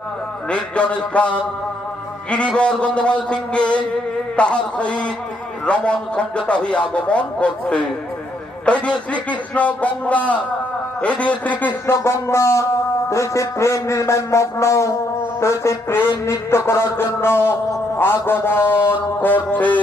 নির্জন স্থান গিরিবর গন্ধমাল সিংহে তাহার সহিত রমন সমঝোতা হয়ে আগমন করছে। এদিকে শ্রীকৃষ্ণ গঙ্গা, এদিকে শ্রীকৃষ্ণ গঙ্গা সে প্রেম নির্মাণ মগ্ন, সে প্রেম নৃত্য করার জন্য আগমন করছে।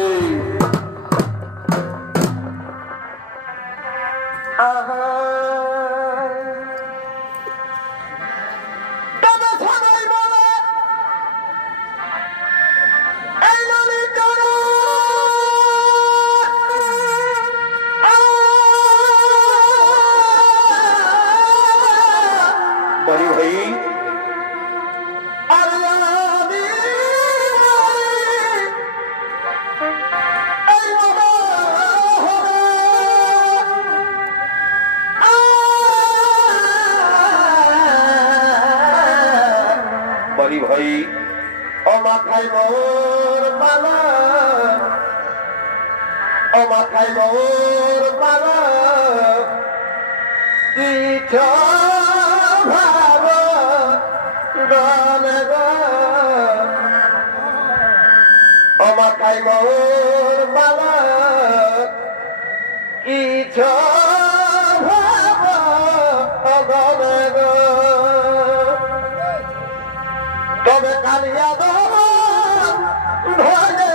ভাই ও মাথায় মোর মালা, ও মাথায় মোর মালা, কি ভাব গান ও মাথায় মোর মালা, কি ভাব গান তবে কালিয়া ভজে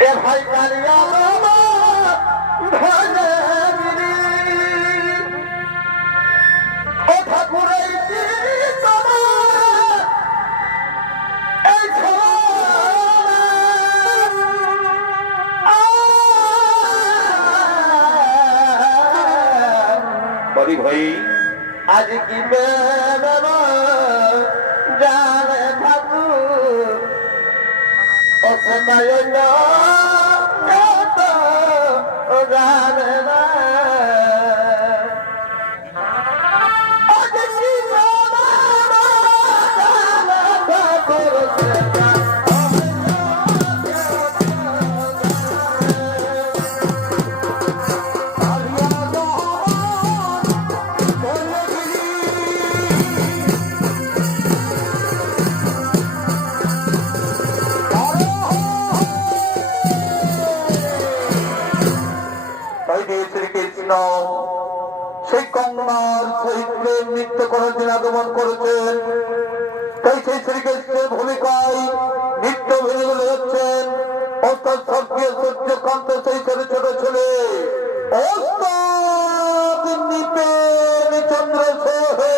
এ ভাই কালিয়া ভজে ও ঠাকুর ভাই আজ কি জানে ঠাকুর ও সময় জানে না সেই কন্যার সহিত প্রেম নৃত্য করার দিন আগমন করেছেন। তাই সেই শ্রীকৃষ্ণের ভূমিকায় নৃত্য ভেঙে বলে যাচ্ছেন অর্থাৎ স্বর্গীয় সূর্যকান্ত সেই ছোট ছোট ছেলে চন্দ্র সোহে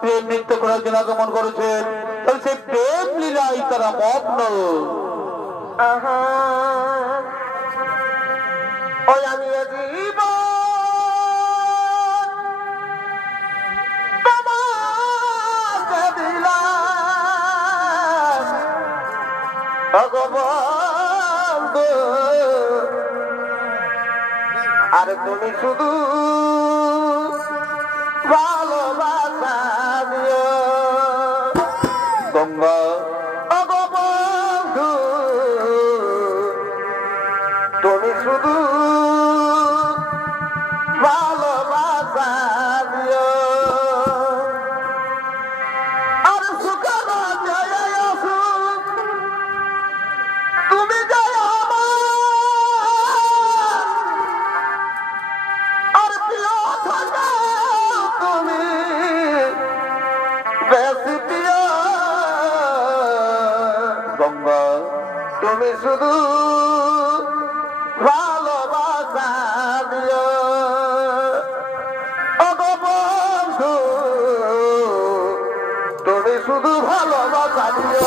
প্রেম নৃত্য করার জন্য আগমন করেছেন, তাহলে সেই প্রেম লীলাই তারা মগ্ন। ওই আমি জীবন তোমাকে দিলাম ভগবান, আর তুমি শুধু ভালোবাসা দিও গঙ্গা ভগবন্ধু, তুমি শুধু ভালোবাসা দিও। আর সুখের জয় আসুক, তুমি জয় আমার, আর প্রিয় থাকো তুমি বেশি প্রিয়। গঙ্গা তুমি শুধু ভালোবাসা দিও ওগো বন্ধু, তুমি শুধু ভালোবাসা দিও।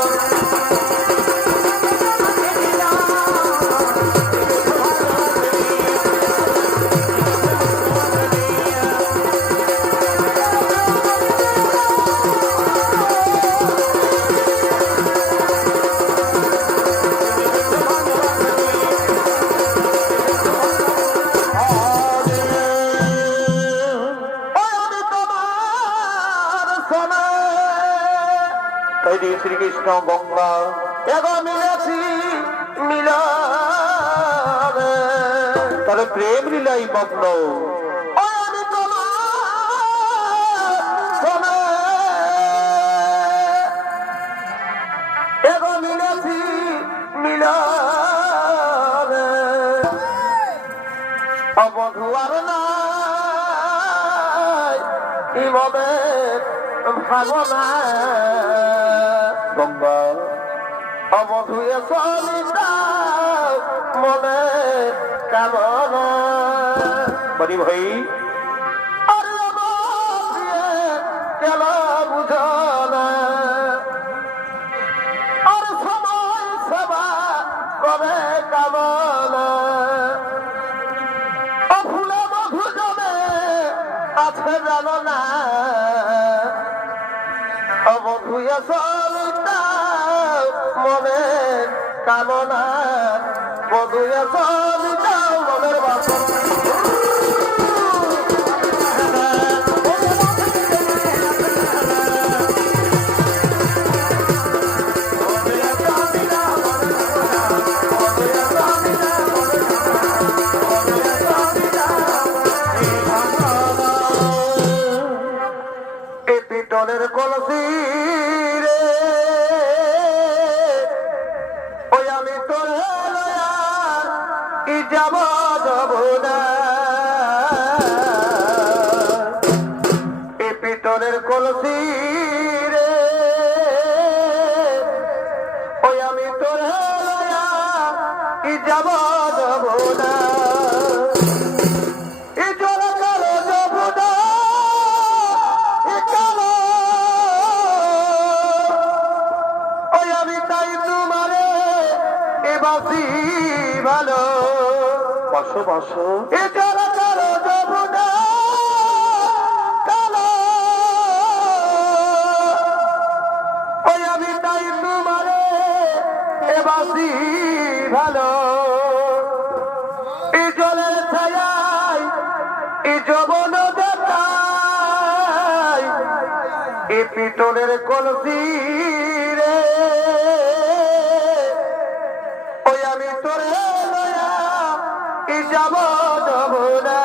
তাই দিয়ে শ্রীকৃষ্ণ গঙ্গা এগো মিলেছি মিলবে, তাহলে প্রেম লীলাই মগ্ন। ওই আমি তোমার শোনে এগো মিলেছি মিলবে, অবধু আর নাই ইমবে ভাবনা গঙ্গা অবধুয়ে সলিতা মনে কামনা। বলি ভাই আরে অবধুয়ে কেন বুঝো না, আর সময় সেবা করে কামনা। ও ফুলে মধু জমে আছে জানো না, অবধুয়ে সলিতা মনে কামনা, বধুয়ে সলিতা মনের বাসনা। পিতলের কলসি রে ওই আমি তোর কি যাব যাব না, এই পিতলের কলসি রে ওই আমি তোর কি যাব যাব না। ভালো বসো বসো এ চলা চলো যমুনা কালো, ওই আমি তাই তোমারে এ বাসি ভালো। এই জলের ছায়ায় এই যমন দেখাই, এ পিতলের কলসি রে ওই আমি তোরে যাব যাব না,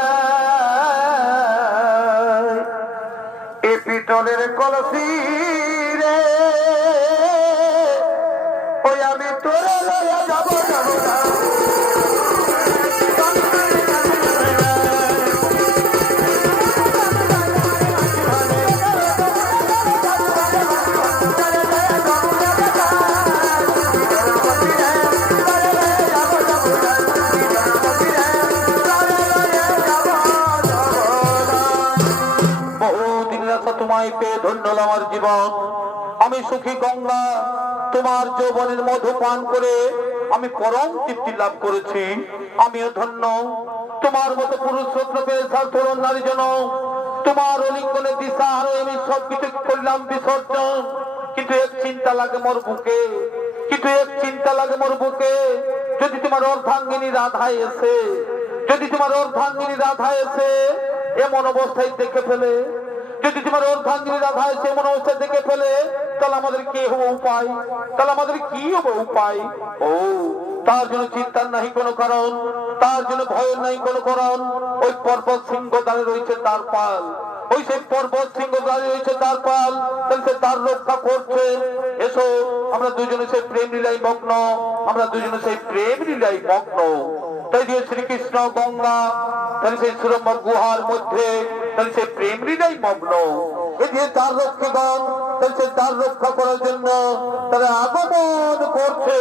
এ পিতলের কলসি রে ওই আমি তোরে যাব যাব না। বহুদিন রাস্তা তোমায় পেয়ে ধন্য হলো আমার জীবন। আমি সুখী গঙ্গা, তোমার যৌবনের মধু পান করে আমি পরম তৃপ্তি লাভ করেছি। আমিও ধন্য। তোমার মতো পুরুষ রত্ন পেয়ে তরুণ নারী জন, তোমার অলিঙ্গনের দিশা আরো আমি সবকিছু করলাম বিসর্জন। কিন্তু এক চিন্তা লাগে মোর বুকে, কিন্তু এক চিন্তা লাগে মোর বুকে, যদি তোমার অর্ধাঙ্গিনী রাধা এসে, যদি তোমার অর্ধাঙ্গিনী রাধা এসে এমন অবস্থায় দেখে ফেলে, যদি তোমার অর্ধাঙ্গিনী রাধা এসে এমন অবস্থায় দেখে ফেলে, তাহলে আমাদের কি হবে উপায়? তাহলে আমাদের কি হবে উপায়? ও তার জন্য চিন্তার নাই কোনো কারণ, তার জন্য ভয়ের নাই কোনো কারণ। ওই পর্বত সিংহ দাঁড়িয়ে রয়েছে তার পাল, ওই সেই পর্বত সিংহ দাঁড়িয়ে রয়েছে তার পাল, তাহলে সে তার রক্ষা করছে। এসো আমরা দুজনে সেই প্রেম লীলাই মগ্ন, আমরা দুজনে সেই প্রেম লীলাই মগ্ন। তাই দিয়ে শ্রীকৃষ্ণ গঙ্গা তাহলে সেই সুরম গুহার মধ্যে তাহলে সেই প্রেম লীলাই মগ্ন। এ দিয়ে তার রক্ষীগণ তাহলে সে তার রক্ষা করার জন্য তারা আগমন করছে।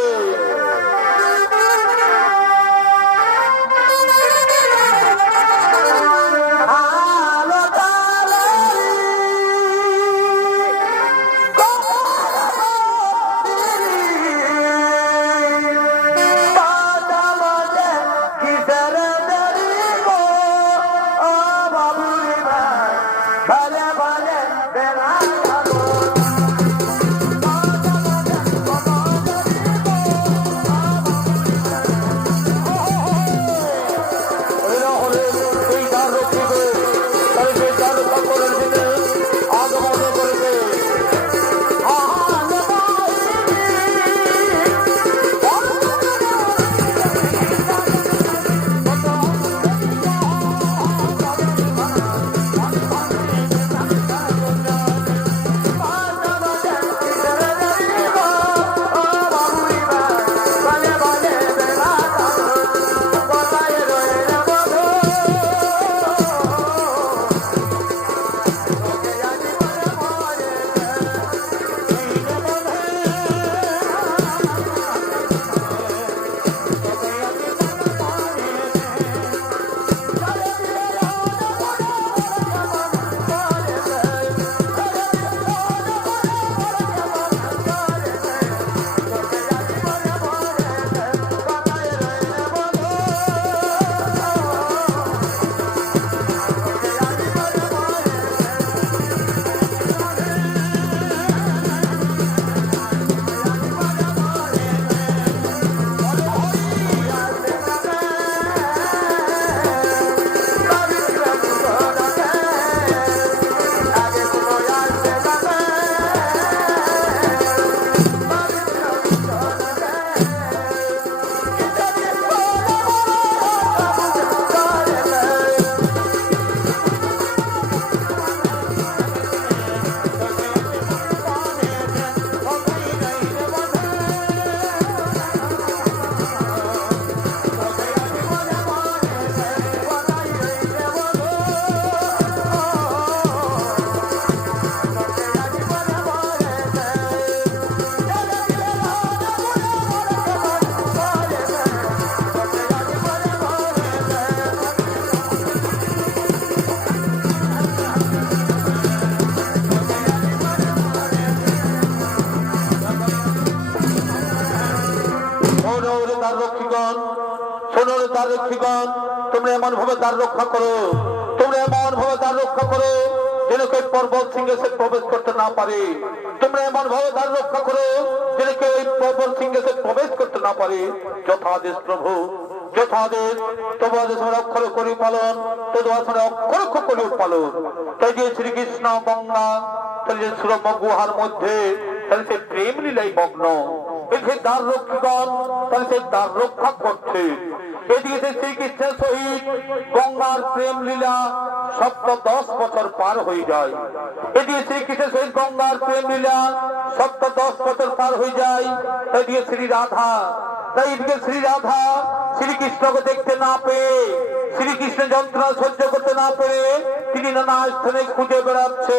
তোমরা এমন ভাবে তার রক্ষা করো, তোমরা এমন ভাবে তার রক্ষা করো যেন কেউ পর্বত সিংহে সে প্রবেশ করতে না পারে। তোমরা এমন ভাবে তার রক্ষা করো যেন কেউ এই পর্বত সিংহে সে প্রবেশ করতে না পারে। যথাদেশ প্রভু, যথাদেশ। তোমার অক্ষর করি পালন, তোমার অক্ষর করি পালন। তাই যে শ্রীকৃষ্ণ গঙ্গা তাহলে যে সুরম গুহার মধ্যে তাহলে সে প্রেম লীলাই মগ্ন। সে দ্বার রক্ষীগণ তাহলে সে দ্বার রক্ষা করছে। এদিকে শ্রীকৃষ্ণের সহিত গঙ্গার প্রেম লীলা 10 বছর পার হয়ে যায়। এদিকে শ্রীকৃষ্ণের সহিত গঙ্গার প্রেম লীলা 10 বছর পার হয়ে যায়। এদিকে শ্রী রাধা, তাই এদিকে শ্রী রাধা শ্রীকৃষ্ণকে দেখতে না পেয়ে, শ্রীকৃষ্ণ যন্ত্রণা সহ্য করতে না পেরে তিনি নানা স্থানে খুঁজে বেড়াচ্ছে।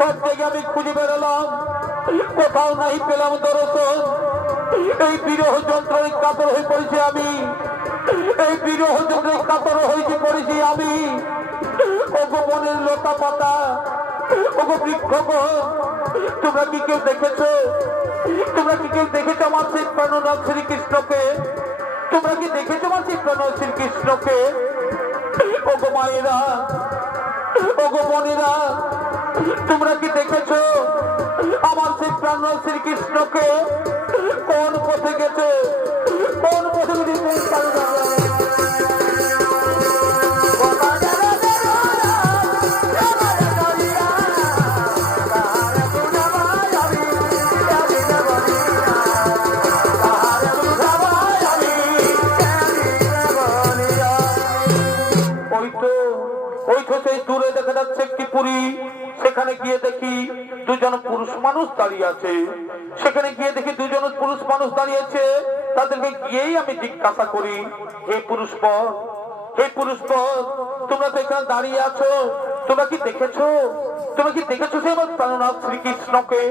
সব জায়গায় আমি খুঁজে বেড়ালাম, কোথাও নাই পেলাম দর্শন। এই বিরহ যন্ত্রণায় কাতর হয়ে পড়েছি আমি, এই বিরহ যন্ত্রণায় কাতর হয়েছে পড়েছি আমি। ওগো মনের লতা পাতা, ওগো বৃক্ষগণ, তোমরা কি কেউ দেখেছো? তোমরা কি কেউ দেখেছো আমার সেই প্রাণনাথ শ্রীকৃষ্ণকে? তোমরা কি দেখেছো আমার সেই প্রাণনাথ শ্রীকৃষ্ণকে? ওগো মায়েরা, ওগো বোনেরা, তোমরা কি দেখেছো আমার সেই প্রাণনাথ শ্রীকৃষ্ণকে? কোন পথে গেছে, কোন পথে গেছে? ওই তো সেই দূরে দেখা যাচ্ছে একটি পুরী। সেখানে গিয়ে দেখি দুজন পুরুষ মানুষ দাঁড়িয়ে আছে। সেখানে গিয়ে দেখি দুজন পুরুষ মানুষ দাঁড়িয়েছে। তাদেরকে গিয়েই আমি জিজ্ঞাসা করি, হে পুরুষপদ, হে পুরুষপদ, তোমরা তো এখানে দাঁড়িয়ে আছো, তোমরা কি দেখেছো? তোমরা কি দেখেছো সে আমার প্রাণনাথ শ্রীকৃষ্ণকে?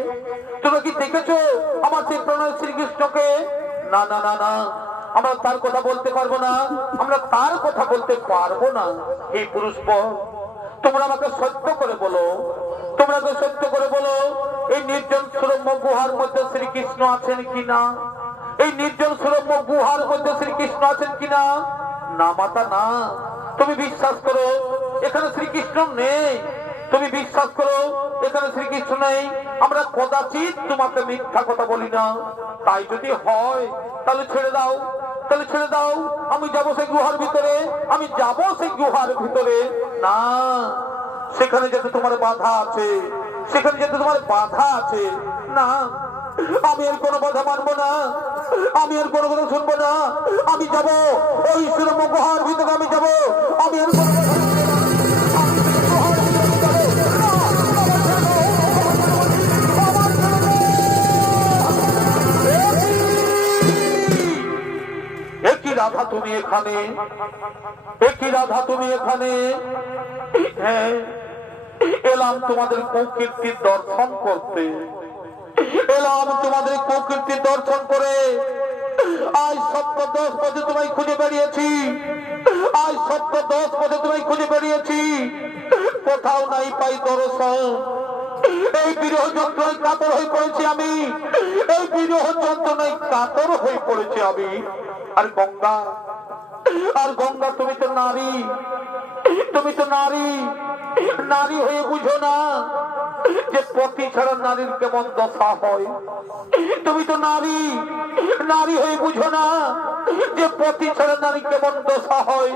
তোমরা কি দেখেছো আমার সেই প্রাণনাথ শ্রীকৃষ্ণকে? না না না না, আমরা তার কথা বলতে পারবো না, আমরা তার কথা বলতে পারবো না। এই পুরুষপদ, তোমরা আমাকে সত্য করে বলো, তোমরা আমাকে সত্য করে বলো, এই নির্জন সুরম্য গুহার মধ্যে শ্রীকৃষ্ণ আছেন কিনা? এই নির্জন সুরম্য গুহার মধ্যে শ্রীকৃষ্ণ আছেন কিনা? না মাতা না, তুমি বিশ্বাস করো এখানে শ্রীকৃষ্ণ নেই। তুমি বিশ্বাস করো এখানে শ্রীকৃষ্ণ নেই। আমরা কদাচিৎ তোমাকে মিথ্যা কথা বলি না। তাই যদি হয় তাহলে ছেড়ে দাও, তাহলে ছেড়ে দাও। আমি যাবো সেই গুহার ভিতরে, আমি যাবো সেই গুহার ভিতরে। না, সেখানে যেতে তোমার বাধা আছে, সেখানে যেতে তোমার বাধা আছে। না, আমি আর কোনো বাধা মানবো না, আমি আর কোনো কথা শুনবো না। আমি যাবো ওই সুরম্য গুহার ভিতরে, আমি যাবো। আমি আর কোনো কথা রাধা তুমি এখানে, একই রাধা তুমি এখানে। হ্যাঁ, এলাম তোমাদের প্রকৃতির দর্শন করতে, এলাম তোমাদের প্রকৃতির দর্শন করে। আজ সপ্তাহ 10 পথে তোমায় খুঁজে বেরিয়েছি, আজ সপ্তাহ 10 পথে তোমায় খুঁজে বেরিয়েছি, কোথাও নাই পাই দর্শন। এই বিরহ যন্ত্রণায় কাতর হয়ে পড়েছি আমি, এই বিরহ যন্ত্রণায় কাতর হয়ে পড়েছি আমি। আর গঙ্গা, আর গঙ্গা, তুমি তো নারী, তুমি তো নারী। নারী হয়ে বুঝো না যে পতি ছাড়া নারীর কেমন দশা হয়? তুমি তো নারী, নারী হয়ে বুঝো না যে পতি ছাড়া নারী কেমন দশা হয়?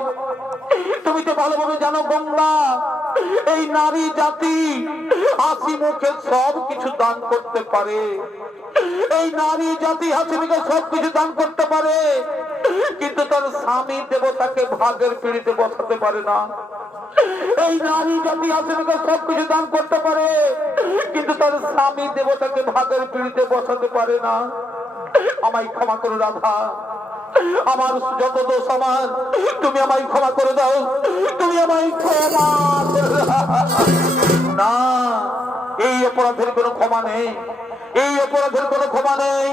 তুমি তো ভালোভাবে জানো গঙ্গা, এই নারী জাতি হাসি মুখে সব কিছু দান করতে পারে। এই নারী জাতি হাসি মুখে সব কিছু দান করতে পারে, কিন্তু তার স্বামী দেবতাকে ভাগের পিড়িতে বসাতে পারে না। এই নারী জাতি হাসি মুখে সব কিছু দান করতে পারে, কিন্তু তার স্বামী দেবতাকে ভাগের পিড়িতে বসাতে পারে না। আমায় ক্ষমা করো রাধা, আমার যত দোষ আমার, তুমি আমায় ক্ষমা করে দাও, তুমি আমায় ক্ষমা করে দাও। না, এই অপরাধের কোনো ক্ষমা নেই, এই অপরাধের কোনো ক্ষমা নেই।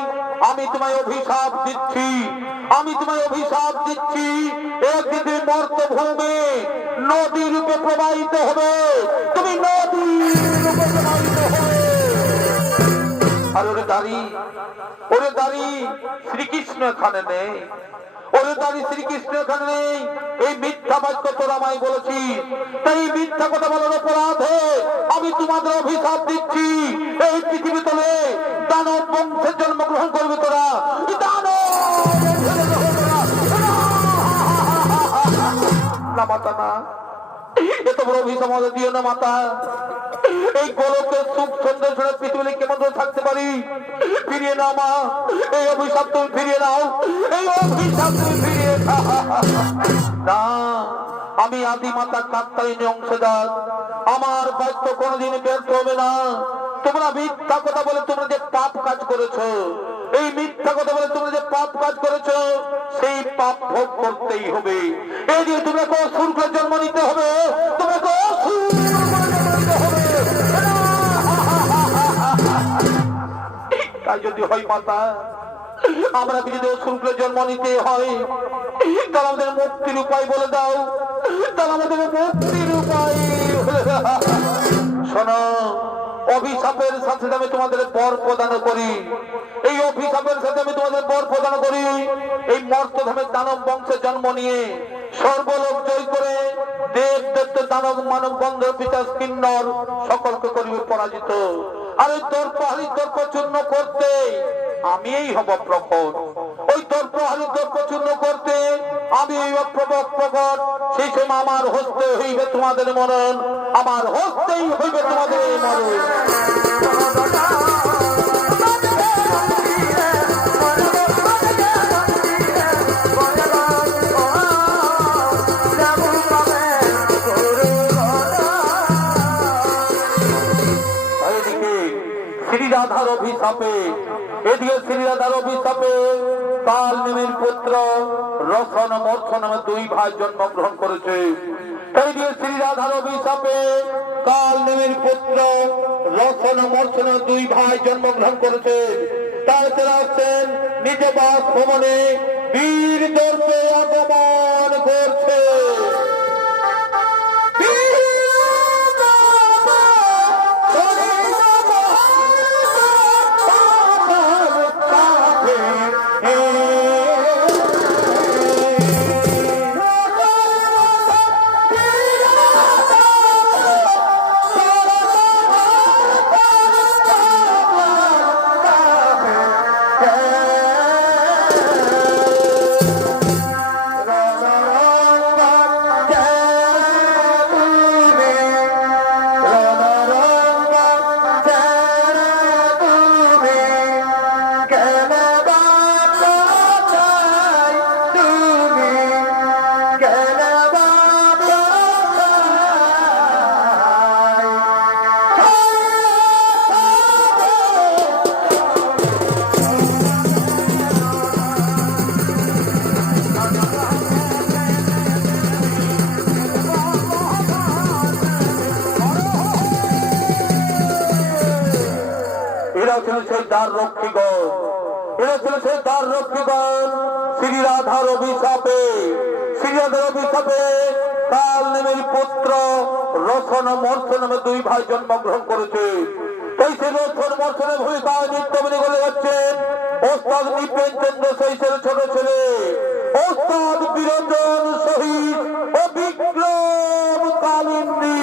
আমি তোমায় অভিশাপ দিচ্ছি, আমি তোমায় অভিশাপ দিচ্ছি। একদিন তুমি মর্তভূমে নদী রূপে প্রবাহিত হবে, তুমি নদী রূপে প্রবাহিত হবে। আর ওরে দাঁড়ি, ওরে দাঁড়ি, শ্রীকৃষ্ণ এখানে নেই, ওরে দাঁড়ি, শ্রীকৃষ্ণ এখানে নেই। এই মিথ্যা বাক্য তোরা আমায় বলেছি, তাই এই মিথ্যা কথা বলার অপরাধে আমি তোমাদের অভিশাপ দিচ্ছি। এই পৃথিবী তলে দানব বংশের জন্মগ্রহণ করবে তোরা, না মাতা না, এত বড় অভিশাপ আমাদের দিও না মাতা। এই গোলকের সুখ সন্দেশ পৃথিবী কেমন থাকতে পারি? ফিরিয়ে নাও মা, এই অভিশাপ তুমি ফিরিয়ে নাও, এই অভিশাপ তুমি ফিরিয়ে না। আমি আদি মাতা কাত্তায়নী অংশীদার, আমার বাক্য কোনোদিন ব্যর্থ হবে না। তোমরা মিথ্যা কথা বলে তোমরা যে পাপ কাজ করেছো, এই মিথ্যা কথা বলে তোমরা যে পাপ কাজ করেছো, সেই পাপ ভোগ করতেই হবে। এই যে তোমাকে অসুর করে জন্ম নিতে হবে, তোমাকে অসুর জন্ম নিতে হবে। ভূমিকায় যদি হয় মাতা, আমরা কি যদি অসুরগুলো জন্ম নিতে হয়, তাহলে আমাদের মুক্তির উপায় বলে দাও, তাহলে আমাদের মুক্তির উপায় বলে দাও। শোনো, অভিশাপের সাথে আমি তোমাদের বর প্রদান করি, এই অভিশাপের সাথে আমি তোমাদের বর প্রদান করি, এই মর্তধামে দানব বংশে জন্ম নিয়ে সর্বলোক জয় করে দেব দত্ত দানব মানব বন্ধ পিতা কিন্নর সকলকে করিবে পরাজিত। আর ওই দর্পহারি দর্প চূর্ণ করতে আমি হব প্রকট, ওই দর্পহারি দর্প চূর্ণ করতে আমি প্রবক প্রকট। সেই সময় আমার হস্তে হইবে তোমাদের মরণ, আমার হস্তেই হইবে তোমাদের মরণ। শ্রীরাধার অভিশাপে, এদিকে শ্রীরাধার অভিশাপে কাল নেমের পুত্র রসন মর্থন নামে দুই ভাই জন্মগ্রহণ করেছে। তাই দিয়ে শ্রীরাধার অভিশাপে কাল নেমের পুত্র রসন মর্থন দুই ভাই জন্মগ্রহণ করেছে। তাছাড়া আসছেন নিজ বাস ভবনে বীর দর্পে আগমন করছে। সেই দ্বার রক্ষীগণ, এরা ছিল সেই দ্বার রক্ষীগণ। শ্রীরাধার অভিশাপে, শ্রীরাধার অভিশাপে কাল নেমের পুত্র রসন মর্থন নামে দুই ভাই জন্মগ্রহণ করেছে। তাই সে রসন মর্থনের ভূমিকায় নিত্যমণি বলে যাচ্ছেন ওস্তাদ নৃপেন চন্দ্র সহিতের ছোট ছেলে ওস্তাদ বিরঞ্জন শহীদ ও বিক্রম কালিন্দী।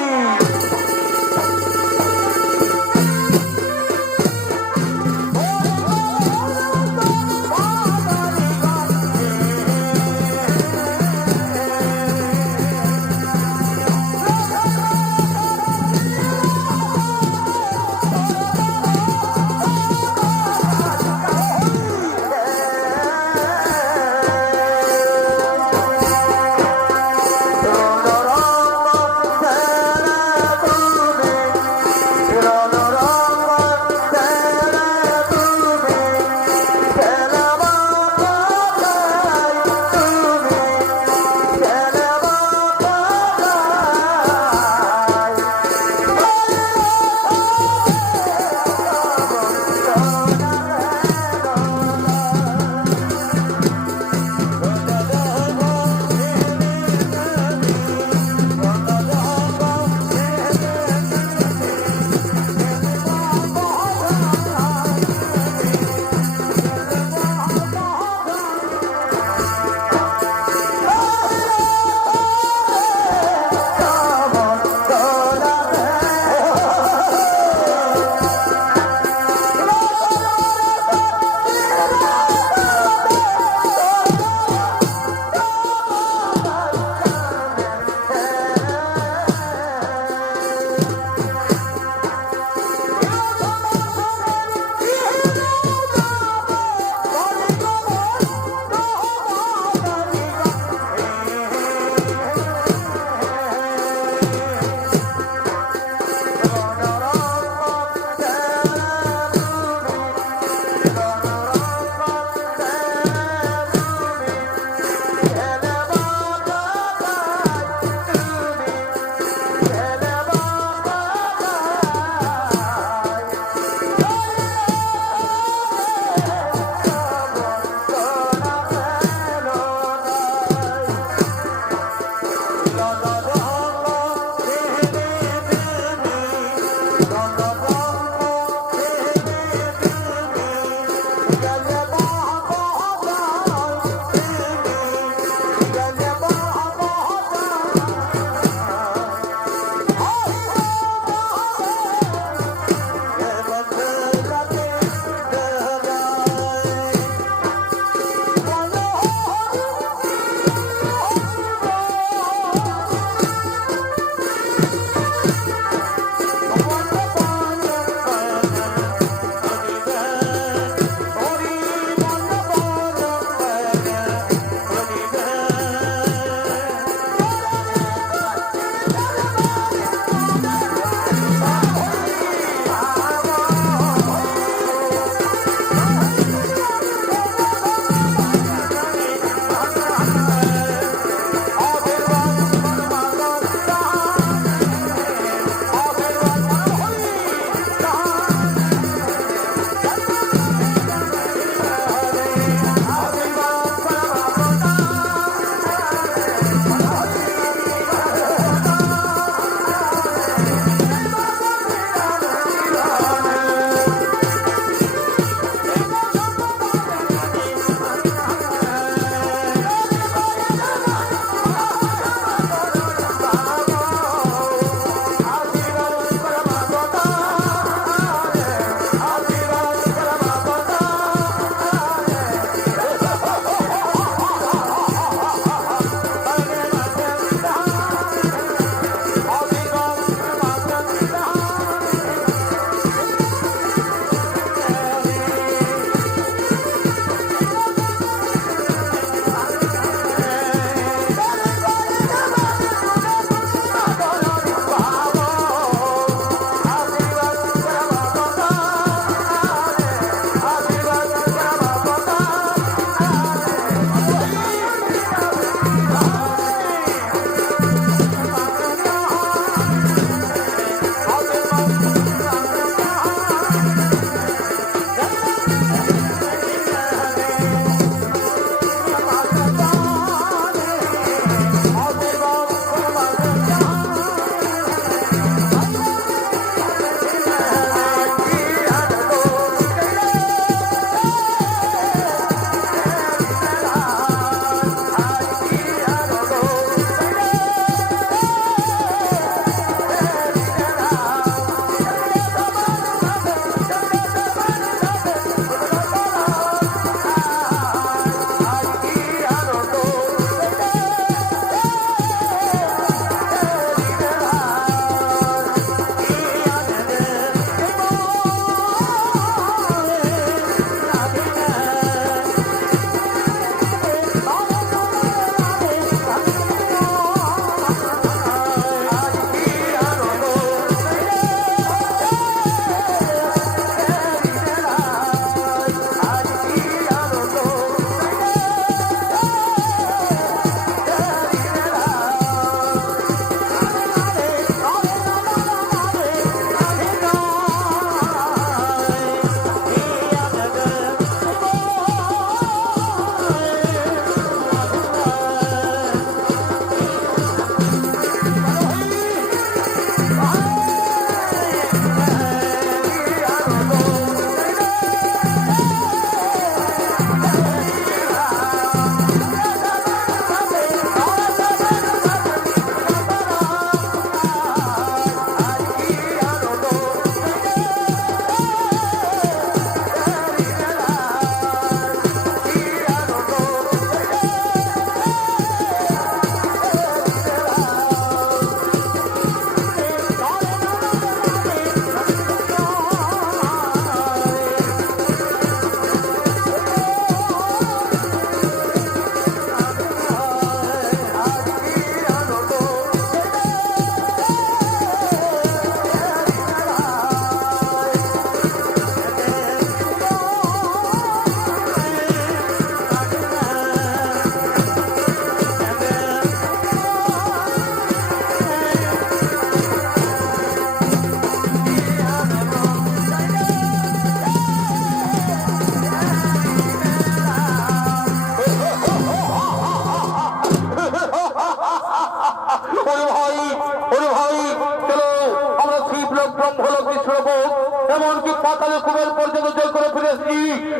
এমনকি পাতালে কুবের পর্যন্ত জয় করে ফিরে এসেছি।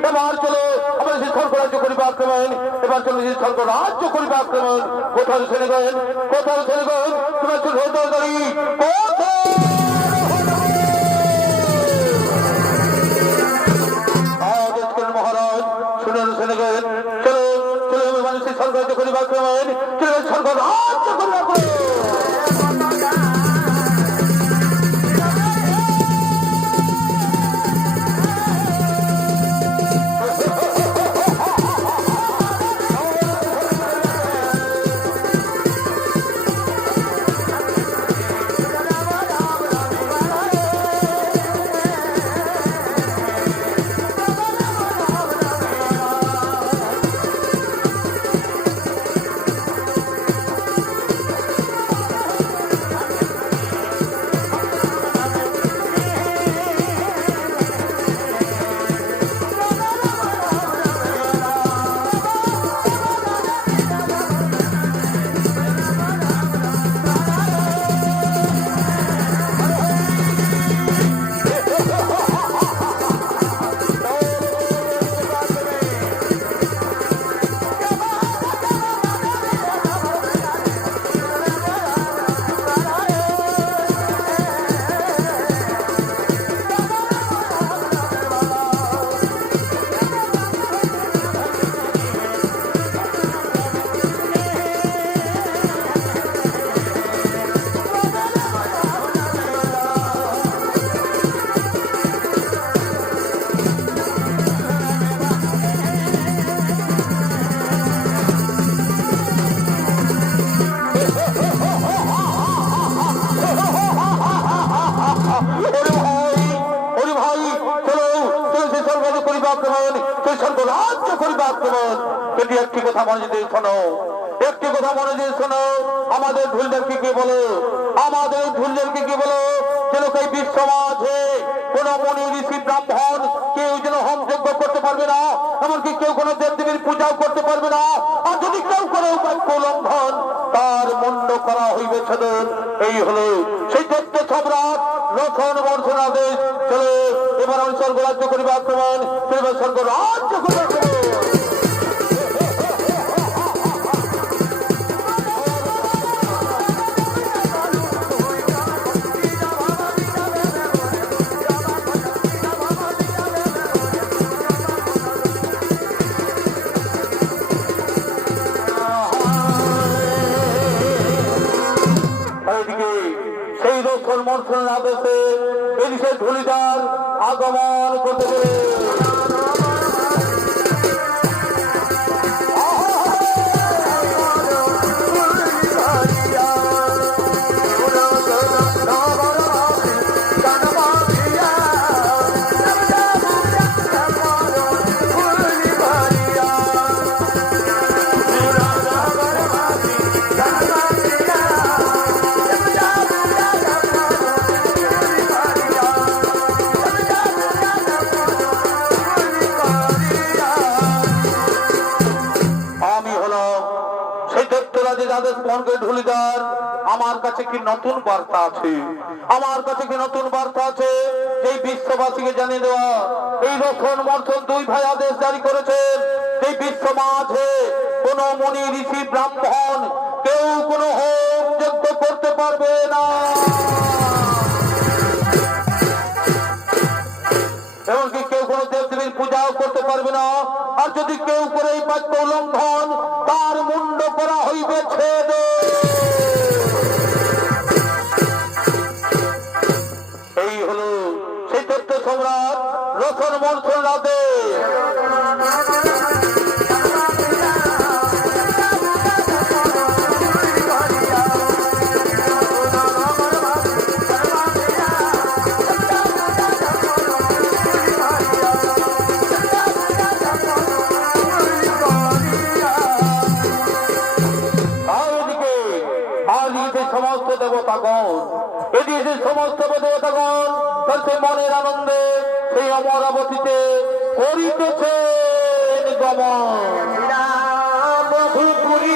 এবার চলো আমরা সেই স্বর্গ রাজ্য করিবে আক্রমণ। এবার চলো সেই স্বর্গ রাজ্য করিবে আক্রমণ। কোথাও ছেড়ে গেন, কোথাও ছেড়ে গেন, তোমার চোখ হতারি মহারাজ শুনেন, শুনে গেন। চলো চলো মানুষের স্বর্গ রাজ্য করিবে আক্রমণ। চলো স্বর্গ রাজ্য করিবে আক্রমণ। একটি কথা মনে দিয়ে শোনো, একটি কথা মনে দিয়ে শোনো। আমাদের ঢুলদেরকে কি বলো, আমাদের ঢুলদেরকে কি বলো, যেন এই বিশ্ব মাঝে কোন মনি ঋষি ব্রাহ্মণ কেউ যেন হোম যজ্ঞ করতে পারবে না, এমনকি কেউ কোন দেবদেবীর পূজাও করতে পারবে না। আর যদি কেউ করে বাক্য লঙ্ঘন, তার মুন্ড করা হইবে ছেদন। এই হলো সেই দৈত্য সম্রাট রোশন বর্ষণ আদেশ। চলো এবার আমি স্বর্গ রাজ্য করিবে আক্রমণ, স্বর্গ রাজ্য করিবে আক্রমণ। সেই রোশন বর্ষণের আদেশে এদিকে ঢুলিদার আগমন করতে পেরে ঢুলিদার। আমার কাছে কি নতুন বার্তা আছে, আমার কাছে কি নতুন বার্তা আছে এই বিশ্ববাসীকে জানিয়ে দেওয়া। এই রোশন বর্ষণ দুই ভাই আদেশ জারি করেছেন, এই বিশ্ব মাঝে কোন মুনি ঋষি ব্রাহ্মণ কেউ কোন হোম যজ্ঞ করতে পারবে না, এমনকি কেউ কোন দেবদেবীর পূজাও করতে পারবে না। আর যদি কেউ করে এই বাক্য উল্লঙ্ঘন, তার মুন্ড করা হইবে ছেদ। এই হলো সেই দৈত্য সম্রাট রোশন বর্ষণ আদেশ। সমস্ত দেবতাগণ, এদিকে সমস্ত দেবতাগণ তার সেই মনের আনন্দে সেই অমরাবতীতে করিতেছেন গমন। মধুপুরী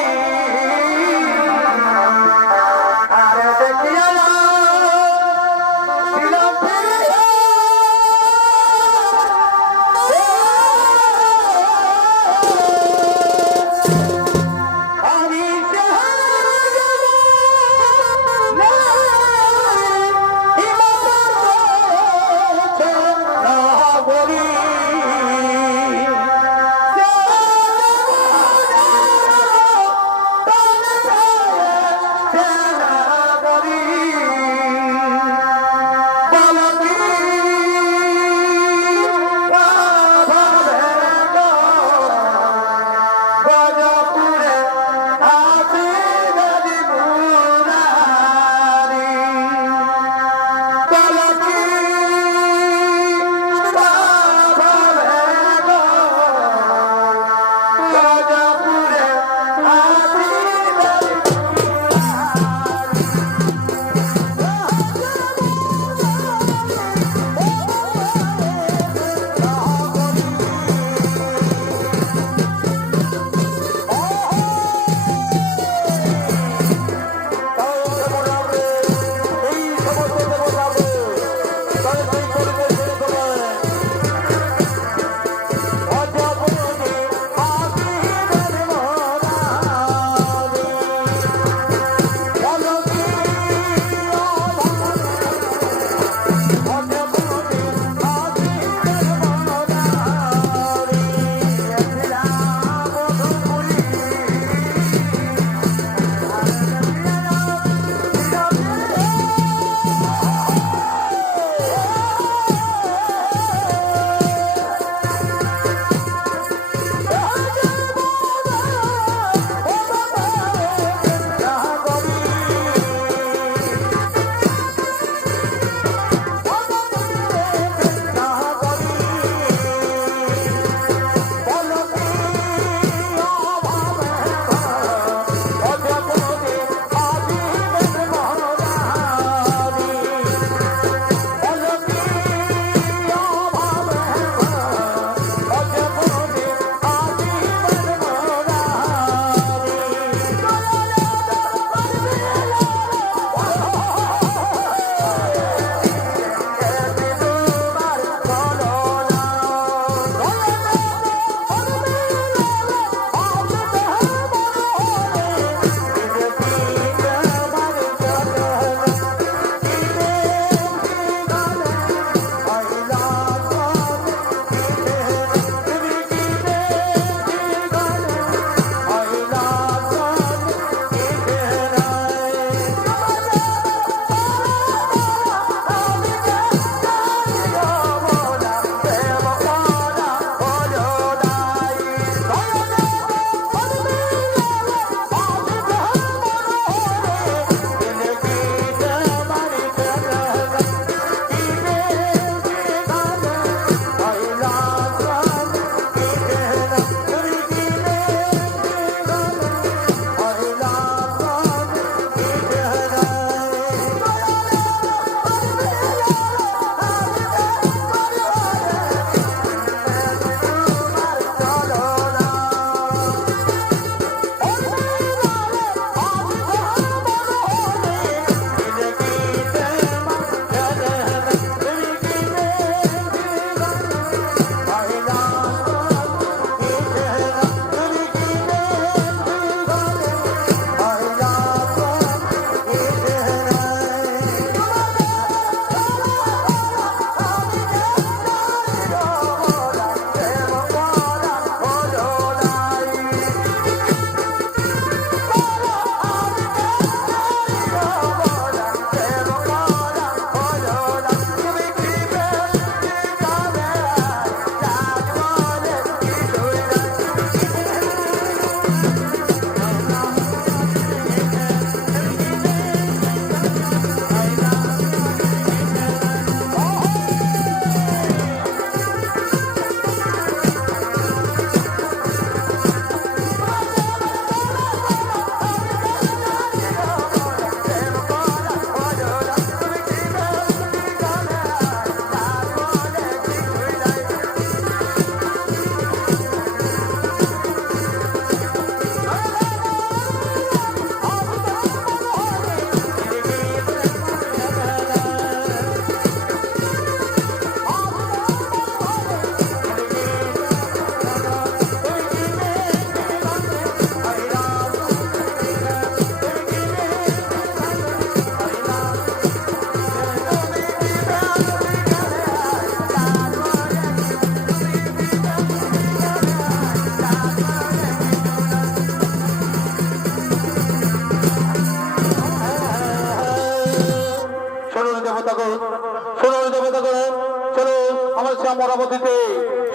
আমার সে মরাবতীতে,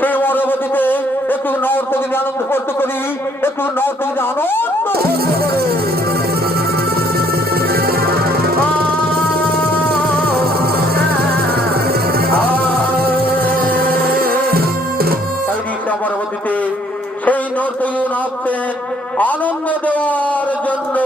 সেই মরাবতীতে একটু নর্তকী আনন্দ করতে করি, একটু নর্তকী আনন্দ করতে করি। পরবর্তীতে সেই নর্তকী নাচছেন আনন্দ দেওয়ার জন্য।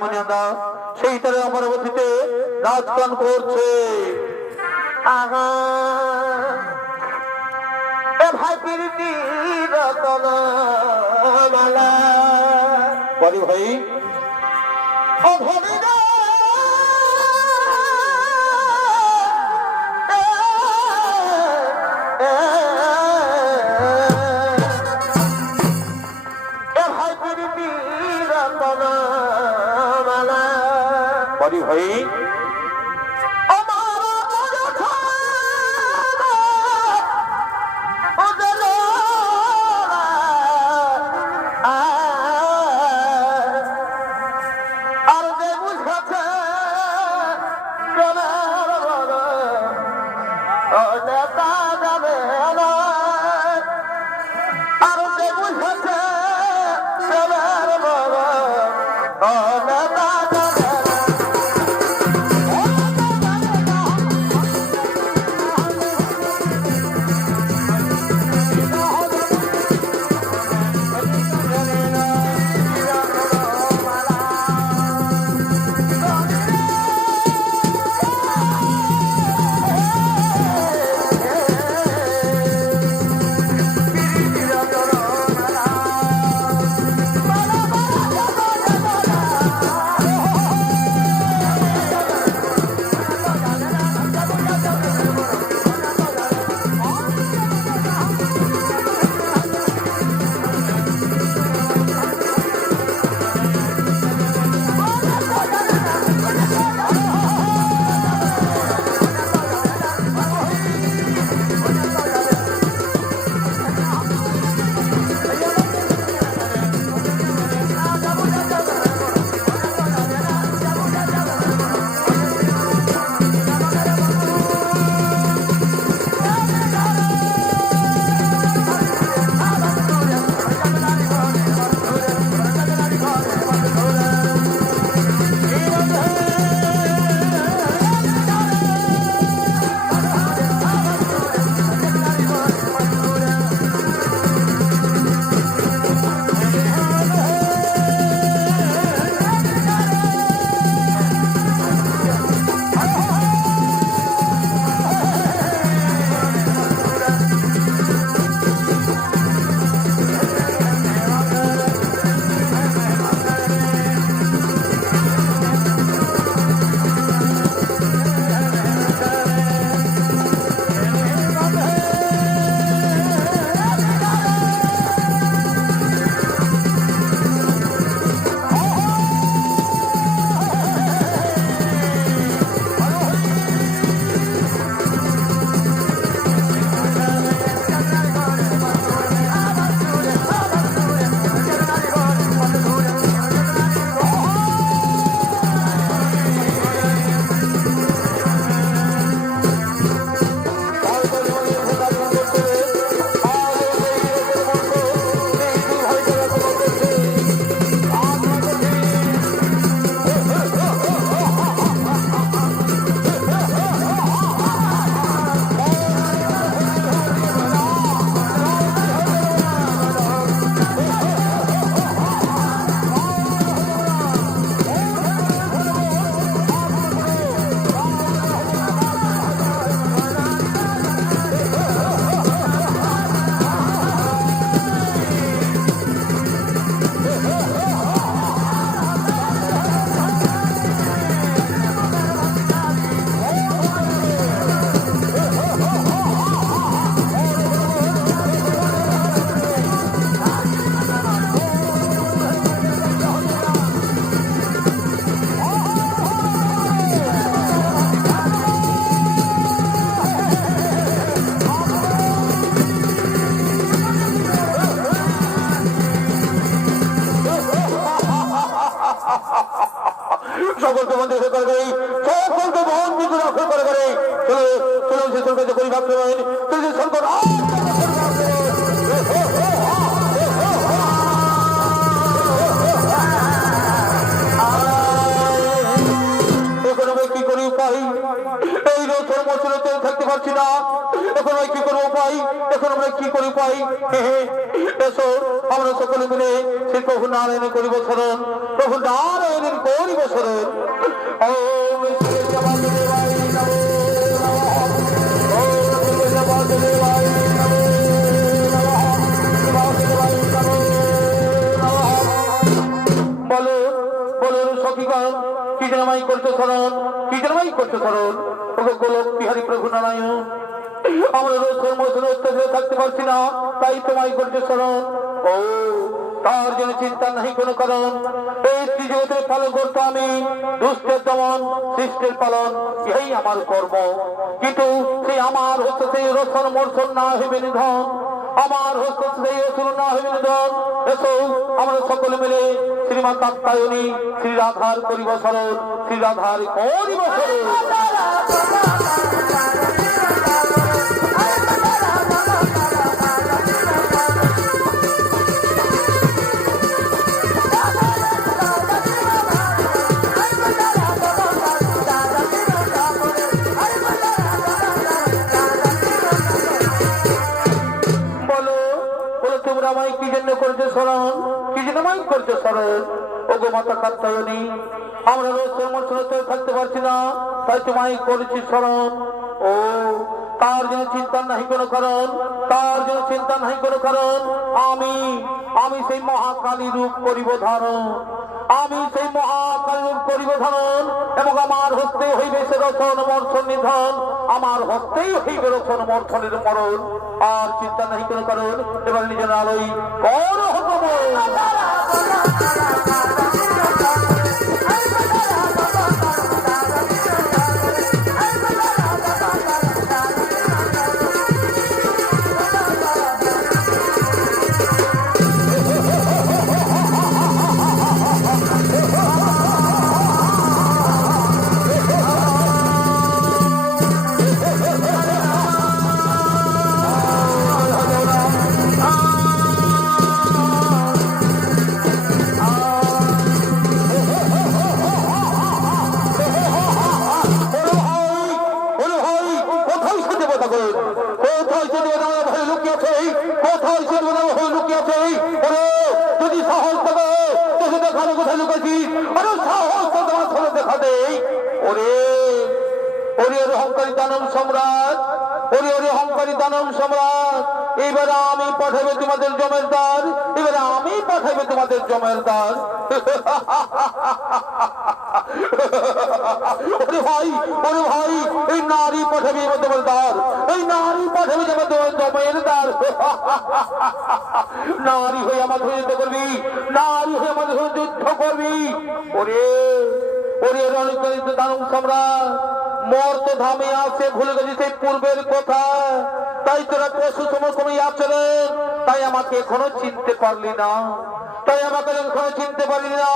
মনিয়াদা সেই তারে আমার অবধিতে নাচ গান করছে। আহা এ ভাই প্রীতি রতন মালা বলি ভাই ও ভরি রে এ ভাই প্রীতি রতন মালা বলি ভাই সকলকে বন্ধ করে করে সকলকে বহন বিধি রক্ষা করে করে চলো চলো সে সরকার করি ভাবতে পারেন সরকার কি করে উপায় এই রোধের মশলে থাকতে পারছি না এখন কি করে উপায় এখন আমরা কি করে উপায় এসো আমরা সকলে মিলে শ্রী প্রভু নারায়ণের করিব স্মরণ, প্রভু নারায়ণের করিব স্মরণ। ওম শ্রী বাসুদেবায় নমঃ, ওম শ্রী বাসুদেবায় নমঃ, বাসুদেবায় নমঃ। বলো বলো সখীগণ, কি জানাই করছো স্মরণ, কি জানাই করছো স্মরণ। ওগো গোলক বিহারী প্রভু নারায়ণ, আমরা রোজ কর্মসূচি অত্যাচারে থাকতে পারছি না, তাই তোমায় করছে স্মরণ। ও তার জন্য চিন্তা নাই কোনো কারণ। এই ত্রিজগতের পালন করতে আমি, দুষ্টের দমন সৃষ্টির পালন, এই আমার কর্ম। কিন্তু সেই আমার হচ্ছে সেই রসন মর্ষণ না হইবে নিধন, আমার হচ্ছে সেই অসুর না হইবে নিধন। এসো আমরা সকলে মিলে শ্রীমা কাত্যায়নী শ্রী রাধার করিব স্মরণ, শ্রী রাধার করিব স্মরণ। আমায় কি জন্য করছে স্মরণ, কি জন্য আমায় করছে স্মরণ। ওগো মাতা কাত্যায়নী, আমরা রোজ কর্মসূচিতে থাকতে পারছি না, তাই তোমায় করেছি স্মরণ। ও তার জন্য চিন্তা নাই কোনো কারণ, তার জন্য চিন্তা নাই কোনো কারণ। আমি আমি সেই মহাকালী রূপ করিব ধারণ, আমি সেই মহাকালী রূপ করিব ধারণ, এবং আমার হস্তে হইবে সে রসন মর্ষণ নিধন, আমার হস্তেই হইবে রসন মর্ষণের মরণ। আর চিন্তা নাই কোনো কারণ। এবার নিজের আলোই কর হুকুম। এবারে আমি পাঠাবে তোমাদের জমেরদার, এবারে আমি পাঠাবে তোমাদের জমেরদার। ওরে ভাই এই নারী পাঠাবে এবার জমেরদার, এই নারী পাঠাবে জমেরদার। নারী হয়ে আমাদের যুদ্ধ করবি, নারী হয়ে আমাদের যুদ্ধ করবি। ওরে ওরে রণকারিত দানব সম্রাট, মর্ত ধামে আছে ভুলে গেছি সেই পূর্বের কথা। তাই তোরা পশু সমকমই আচরণ, তাই আমাকে এখনো চিনতে পারলি না, তাই আমাকে এখনো চিনতে পারলি না।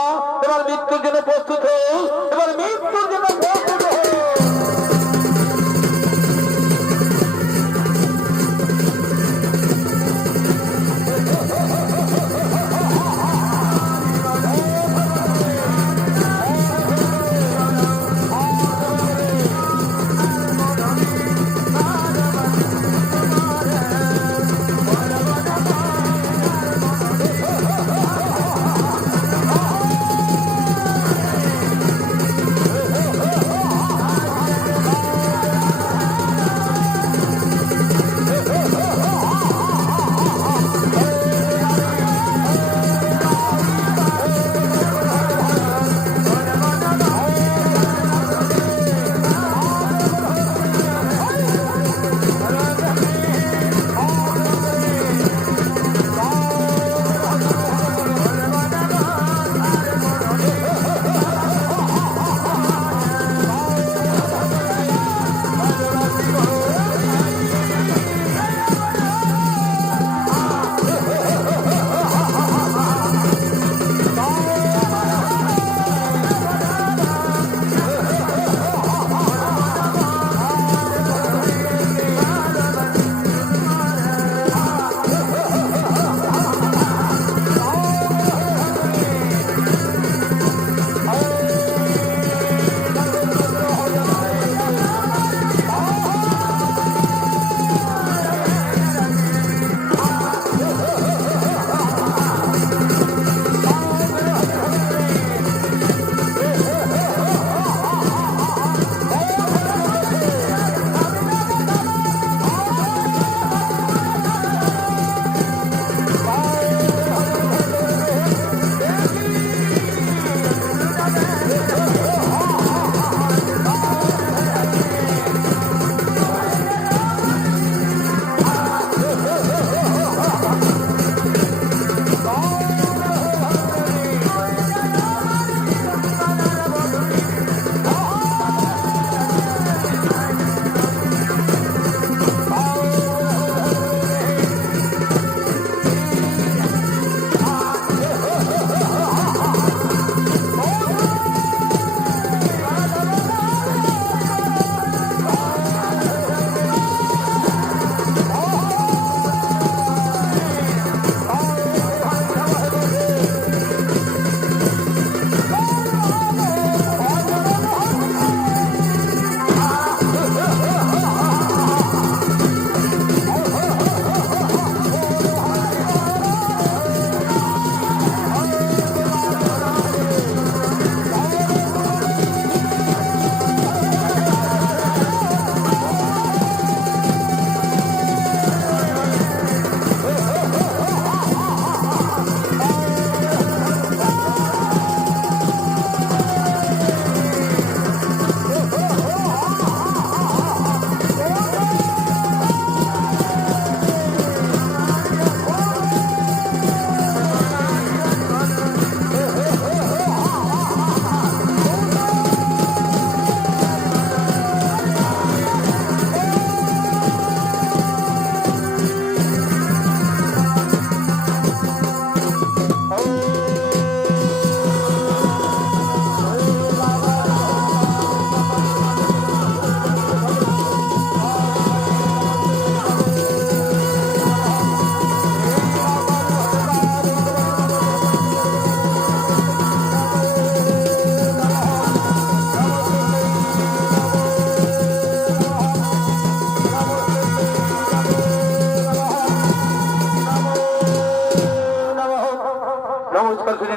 এবার মৃত্যুর জন্য প্রস্তুত হও, এবার মৃত্যুর জন্য প্রস্তুত হও।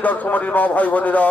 দর্শমণির মা ভাই বোনেরা